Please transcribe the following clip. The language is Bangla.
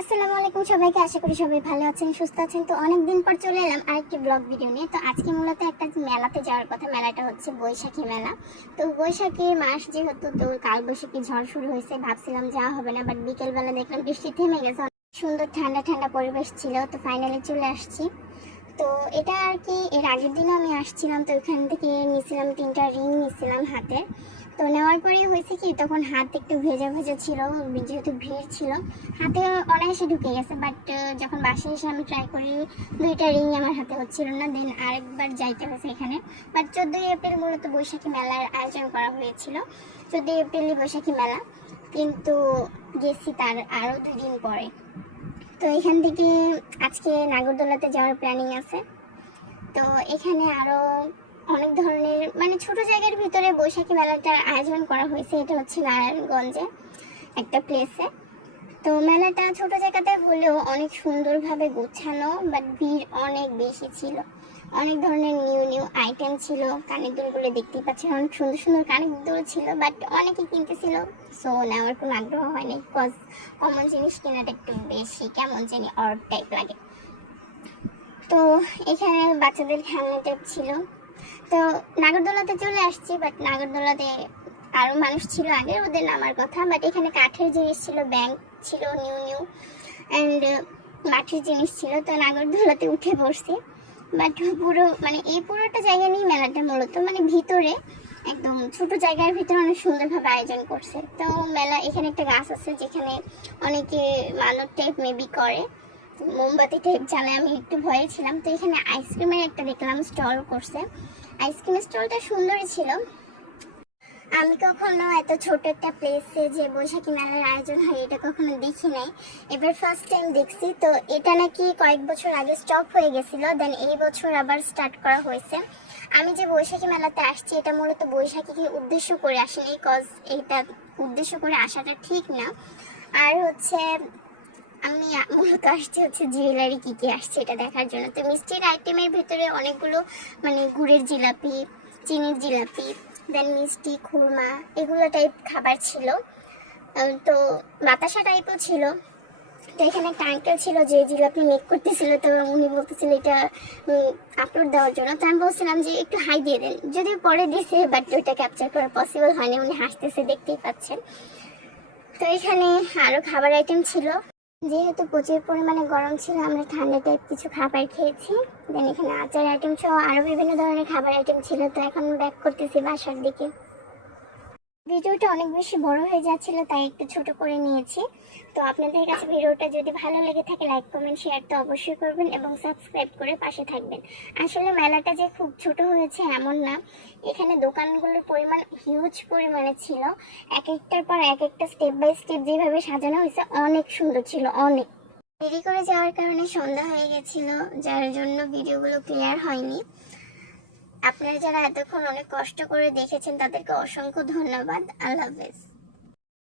আসসালামু আলাইকুম সবাইকে, আশা করি সবাই ভালো আছেন, সুস্থ আছেন। তো অনেকদিন পর চলে এলাম আরেকটি ব্লগ ভিডিও নিয়ে। তো আজকে মূলত একটা মেলাতে যাওয়ার কথা। মেলাটা হচ্ছে বৈশাখী মেলা। তো বৈশাখীর মাস যেহেতু, তো কালবৈশাখী ঝড় শুরু হয়েছে, ভাবছিলাম যাওয়া হবে না, বাট বিকেলবেলা দেখলাম বৃষ্টি থেমে গেছে, সুন্দর ঠান্ডা ঠান্ডা পরিবেশ ছিল। তো ফাইনালি চলে আসছি। তো এটা আর কি, এর আগের দিনও আমি আসছিলাম। তো ওখান থেকে নিয়েছিলাম 3টা রিং নিয়েছিলাম হাতে। তো নেওয়ার পরে হয়েছে কি, তখন হাত একটু ভেজা ভেজা ছিল, যেহেতু ভিড় ছিল, হাতে অনায়াসে ঢুকে গেছে। বাট যখন বাসায় এসে আমি ট্রাই করি, 2টা রিং আমার হাতে হচ্ছিল না। দেন আরেকবার যাইতে হয়েছে এখানে। বাট 14ই এপ্রিল মূলত বৈশাখী মেলার আয়োজন করা হয়েছিল। 14ই এপ্রিলই বৈশাখী মেলা, কিন্তু গেছি তার আরও 2 দিন পরে। তো এখান থেকে আজকে নাগরদোলাতে যাওয়ার প্ল্যানিং আছে। তো এখানে আরো অনেক ধরনের মানে ছোট জায়গার ভিতরে বৈশাখী মেলাটার আয়োজন করা হয়েছে। এটা হচ্ছে নারায়ণগঞ্জে একটা প্লেসে। তো মেলাটা ছোট জায়গাতে হলেও অনেক সুন্দরভাবে গোছানো, বাট ভিড় অনেক বেশি ছিল। অনেক ধরনের নিউ নিউ আইটেম ছিল। কানের দুলগুলো দেখতেই পাচ্ছেন, অনেক সুন্দর সুন্দর কানের দুল ছিল, বাট অনেকে কিনতেছিল। সো নেওয়ার কোনো আগ্রহ হয়নি, বিকজ কমন জিনিস কেনাটা একটু বেশি কেমন জানি অড টাইপ লাগে। তো এখানে বাচ্চাদের খেলনা টাইপ ছিল। তো নাগরদোলাতে চলে আসছি, বাট নাগরদোলাতে আরও মানুষ ছিল আগে, ওদের নামার কথা। বাট এখানে কাঠের জিনিস ছিল, ব্যাংক ছিল নিউ নিউ, অ্যান্ড মাটির জিনিস ছিল। তো নাগরদোলাতে উঠে পড়ছি। বাট পুরো মানে এই পুরোটা জায়গা নিয়ে মেলাটা মূলত মানে ভিতরে একদম ছোট জায়গার ভিতরে অনেক সুন্দরভাবে আয়োজন করছে। তো মেলা এখানে একটা গাছ আছে, যেখানে অনেকে মানত টাইপ মেবি করে, মোমবাতি টাইপ জ্বালায়। আমি একটু ভয়ে ছিলাম। তো এখানে আইসক্রিমের একটা দেখলাম স্টল করছে। আইসক্রিমের স্টলটা সুন্দরই ছিল। আমি কখনো এত ছোট একটা প্লেসে যে বৈশাখী মেলার আয়োজন হয় এটা কখনো দেখি নাই, এবার ফার্স্ট টাইম দেখছি। তো এটা নাকি কয়েক বছর আগে স্টপ হয়ে গেছিল, দেন এই বছর আবার স্টার্ট করা হয়েছে। আমি যে বৈশাখী মেলাতে আসছি, এটা মূলত বৈশাখীকে উদ্দেশ্য করে আসেনি, কজ এটা উদ্দেশ্য করে আসাটা ঠিক না। আর হচ্ছে আমি মূলত আসছি হচ্ছে জুয়েলারি কি কি আসছে এটা দেখার জন্য। তো মিষ্টির আইটেমের ভিতরে অনেকগুলো মানে গুড়ের জিলাপি, চিনির জিলাপি, দেন মিষ্টি, খুরমা, এগুলো টাইপ খাবার ছিল। তো বাতাসা টাইপও ছিল। তো এখানে একটা আঙ্কেল ছিল যে জিলাপি মেক করতেছিল। তো উনি বলতেছিল এটা আপলোড দেওয়ার জন্য। তো আমি বলছিলাম যে একটু হাই দিয়ে দেন, যদিও পরে দিছে, বাট ওইটা ক্যাপচার করা পসিবল হয়নি। উনি হাসতেছে, দেখতেই পাচ্ছেন। তো এখানে আরও খাবার আইটেম ছিল। যেহেতু প্রচুর পরিমাণে গরম ছিল, আমরা ঠান্ডা টাইপ কিছু খাবার খেয়েছি। দেন এখানে আচার আইটেম সহ আরও বিভিন্ন ধরনের খাবার আইটেম ছিল। তো এখন ব্যাক করতেছি বাসার দিকে। ভিডিওটা অনেক বেশি বড় হয়ে যাচ্ছিল, তাই একটু ছোট করে নিয়েছি। তো আপনাদের কাছে ভিডিওটা যদি ভালো লেগে থাকে, লাইক কমেন্ট শেয়ার তো অবশ্যই করবেন এবং সাবস্ক্রাইব করে পাশে থাকবেন। আসলে মেলাটা যে খুব ছোট হয়েছে এমন না, এখানে দোকানগুলোর পরিমাণ হিউজ পরিমাণে ছিল। এক একটার পর এক একটা স্টেপ বাই স্টেপ যেভাবে সাজানো হয়েছে অনেক সুন্দর ছিল। অনেক দেরি করে যাওয়ার কারণে সন্ধ্যা হয়ে গেছিল, যার জন্য ভিডিওগুলো ক্লিয়ার হয়নি। আপনারা যারা এতক্ষণ অনেক কষ্ট করে দেখেছেন তাদেরকে অসংখ্য ধন্যবাদ। আল্লাহ হাফেজ।